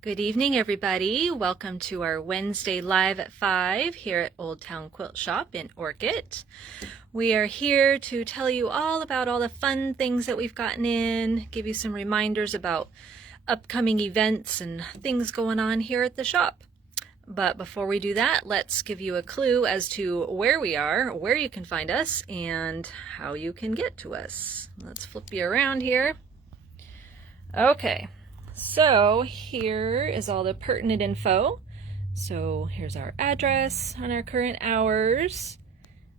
Good evening, everybody. Welcome to our Wednesday Live at 5 here at Old Town Quilt Shop in Orchid. We are here to tell you all about all the fun things that we've gotten in, give you some reminders about upcoming events and things going on here at the shop. But before we do that, let's give you a clue as to where we are, where you can find us, and how you can get to us. Let's flip you around here. Okay. So here is all the pertinent info. So here's our address and our current hours.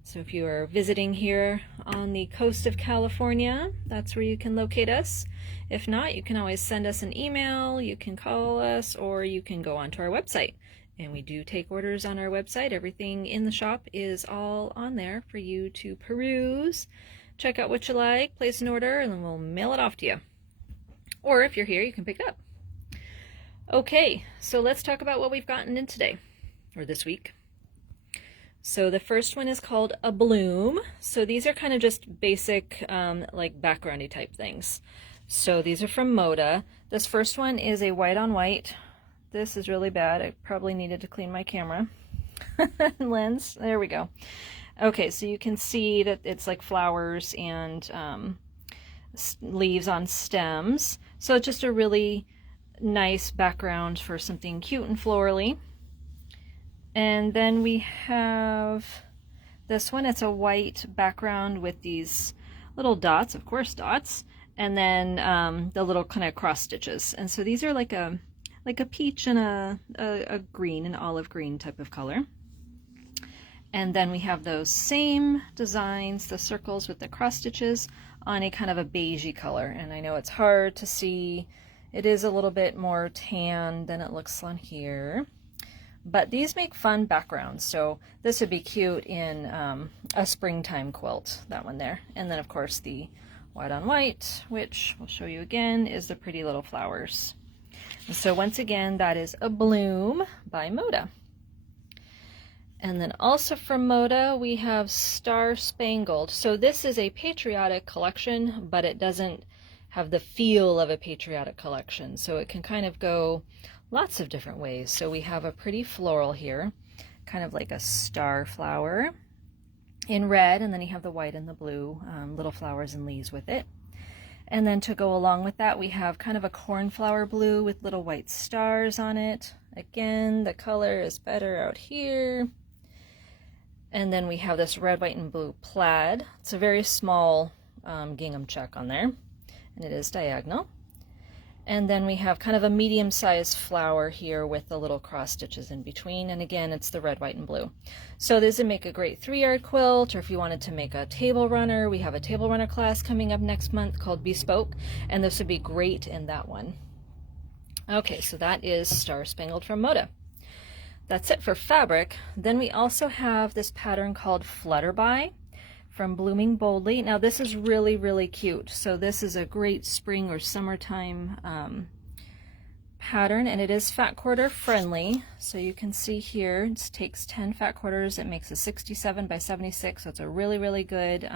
So if you are visiting here on the coast of California, that's where you can locate us. If not, you can always send us an email, you can call us, or you can go onto our website. And we do take orders on our website. Everything in the shop is all on there for you to peruse, check out what you like, place an order, and then we'll mail it off to you. Or if you're here, you can pick it up. Okay, so let's talk about what we've gotten in today, or this week. So the first one is called a bloom. So these are kind of just basic, like backgroundy type things. So these are from Moda. This first one is a white on white. This is really bad. I probably needed to clean my camera lens. There we go. Okay, so you can see that it's like flowers and leaves on stems. So it's just a really nice background for something cute and florally. And then we have this one. It's a white background with these little dots, of course dots, and then the little kind of cross stitches. And so these are like a peach and a green, an olive green type of color. And then we have those same designs, the circles with the cross stitches, on a kind of a beigey color. And I know it's hard to see. It is a little bit more tan than it looks on here. But these make fun backgrounds. So this would be cute in a springtime quilt, that one there. And then of course the white on white, which we'll show you again, is the pretty little flowers. And so once again, that is a bloom by Moda. And then also from Moda, we have Star Spangled. So this is a patriotic collection, but it doesn't have the feel of a patriotic collection. So it can kind of go lots of different ways. So we have a pretty floral here, kind of like a star flower in red, and then you have the white and the blue, little flowers and leaves with it. And then to go along with that, we have kind of a cornflower blue with little white stars on it. Again, the color is better out here. And then we have this red, white, and blue plaid. It's a very small gingham check on there, and it is diagonal. And then we have kind of a medium-sized flower here with the little cross stitches in between. And again, it's the red, white, and blue. So this would make a great 3-yard quilt, or if you wanted to make a table runner, we have a table runner class coming up next month called Bespoke, and this would be great in that one. Okay, so that is Star Spangled from Moda. That's it for fabric. Then we also have this pattern called Flutterby from Blooming Boldly. Now this is really, really cute. So this is a great spring or summertime pattern, and it is fat quarter friendly. So you can see here, it takes 10 fat quarters. It makes a 67 by 76. So it's a really, really good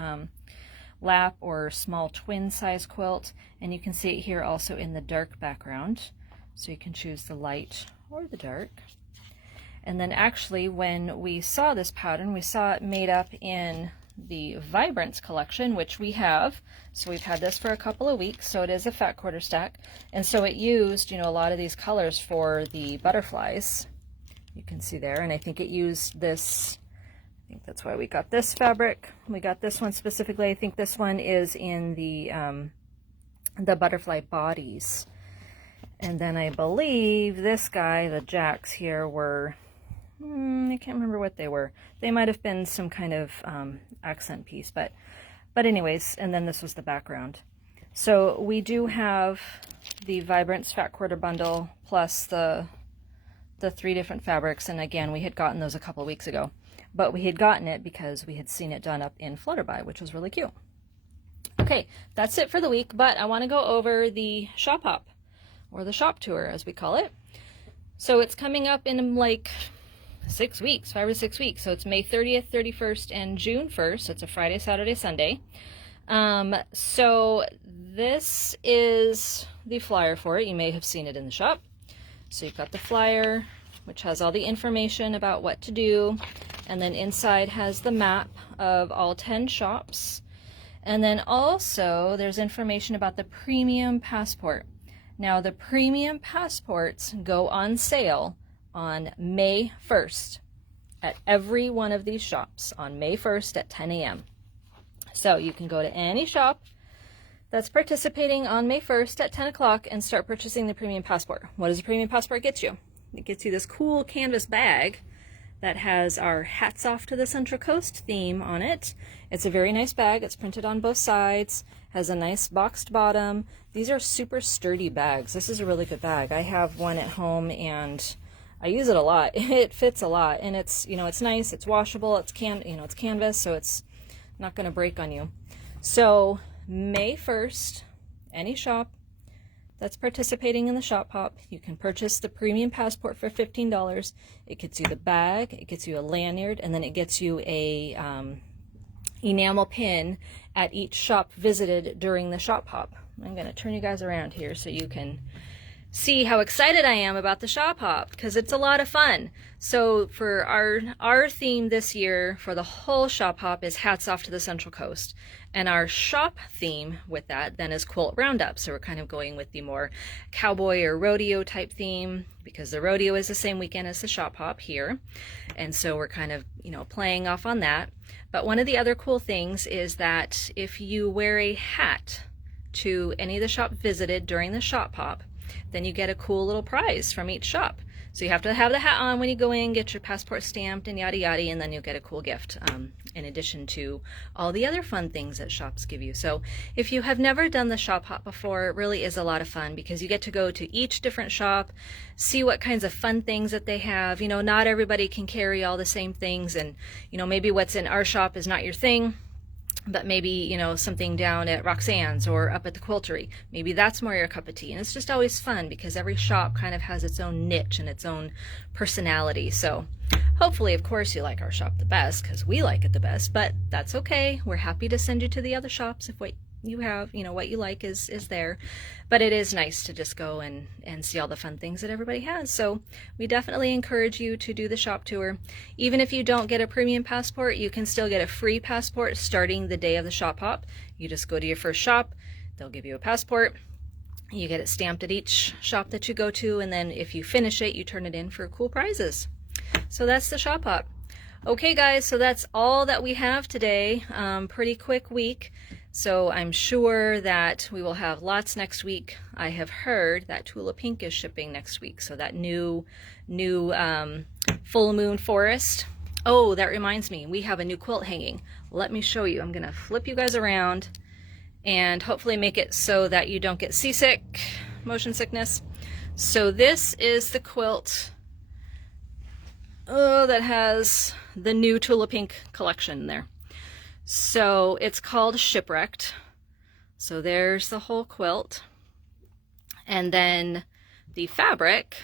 lap or small twin size quilt. And you can see it here also in the dark background. So you can choose the light or the dark. And then actually when we saw this pattern, we saw it made up in the Vibrance collection, which we have. So we've had this for a couple of weeks, so it is a fat quarter stack. And so it used, you know, a lot of these colors for the butterflies. You can see there, and I think it used this, I think that's why we got this fabric. We got this one specifically. I think this one is in the butterfly bodies. And then I believe this guy, the jacks here, were I can't remember what they were. They might have been some kind of accent piece, but anyways, and then this was the background. So we do have the Vibrance Fat Quarter Bundle plus the 3 different fabrics, and again, we had gotten those a couple weeks ago, but we had gotten it because we had seen it done up in Flutterby, which was really cute. Okay, that's it for the week, but I want to go over the shop hop, or the shop tour as we call it. So it's coming up in like 6 weeks, 5 or 6 weeks. So it's May 30th, 31st, and June 1st. It's a Friday, Saturday, Sunday. So this is the flyer for it. You may have seen it in the shop. So you've got the flyer, which has all the information about what to do, and then inside has the map of all 10 shops. And then also there's information about the premium passport. Now the premium passports go on sale on May 1st at every one of these shops on May 1st at 10 a.m. So you can go to any shop that's participating on May 1st at 10 o'clock and start purchasing the premium passport. What does the premium passport get you? It gets you this cool canvas bag that has our Hats Off to the Central Coast theme on it. It's a very nice bag. It's printed on both sides, has a nice boxed bottom. These are super sturdy bags. This is a really good bag. I have one at home and I use it a lot. It fits a lot, and it's, you know, it's nice, it's washable, it's it's canvas, so it's not going to break on you. So May 1st, any shop that's participating in the shop hop, you can purchase the premium passport for $15. It gets you the bag, it gets you a lanyard, and then it gets you a enamel pin at each shop visited during the shop hop. I'm going to turn you guys around here so you can see how excited I am about the shop hop, because it's a lot of fun. So for our theme this year for the whole shop hop is Hats Off to the Central Coast, and our shop theme with that then is Quilt Roundup. So we're kind of going with the more cowboy or rodeo type theme, because the rodeo is the same weekend as the shop hop here, and so we're kind of, you know, playing off on that. But one of the other cool things is that if you wear a hat to any of the shop visited during the shop hop, then you get a cool little prize from each shop. So you have to have the hat on when you go in, get your passport stamped and yada yada, and then you'll get a cool gift in addition to all the other fun things that shops give you. So if you have never done the shop hop before, it really is a lot of fun, because you get to go to each different shop, see what kinds of fun things that they have. You know, not everybody can carry all the same things, and you know, maybe what's in our shop is not your thing, but maybe, you know, something down at Roxanne's or up at the Quiltery, maybe that's more your cup of tea. And it's just always fun because every shop kind of has its own niche and its own personality. So hopefully, of course, you like our shop the best, because we like it the best, but that's okay. We're happy to send you to the other shops if what you have, you know, what you like is there. But it is nice to just go and see all the fun things that everybody has. So we definitely encourage you to do the shop tour. Even if you don't get a premium passport, you can still get a free passport starting the day of the shop hop. You just go to your first shop, they'll give you a passport, you get it stamped at each shop that you go to, and then if you finish it, you turn it in for cool prizes. So that's the shop hop. Okay guys, so that's all that we have today. Pretty quick week. So I'm sure that we will have lots next week. I have heard that Tula Pink is shipping next week. So that new full moon forest. Oh, that reminds me, we have a new quilt hanging. Let me show you. I'm gonna flip you guys around and hopefully make it so that you don't get seasick, motion sickness. So this is the quilt that has the new Tula Pink collection there. So it's called Shipwrecked. So there's the whole quilt. And then the fabric,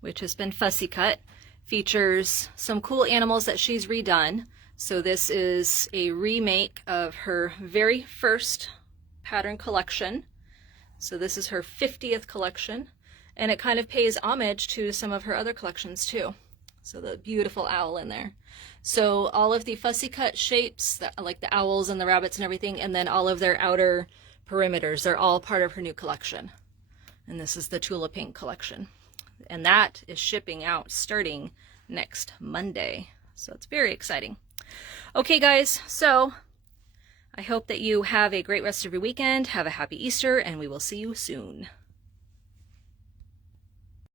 which has been fussy cut, features some cool animals that she's redone. So this is a remake of her very first pattern collection. So this is her 50th collection, and it kind of pays homage to some of her other collections too. So the beautiful owl in there. So all of the fussy cut shapes, like the owls and the rabbits and everything, and then all of their outer perimeters, they're all part of her new collection. And this is the Tula Pink collection. And that is shipping out starting next Monday. So it's very exciting. Okay guys, so I hope that you have a great rest of your weekend. Have a happy Easter, and we will see you soon.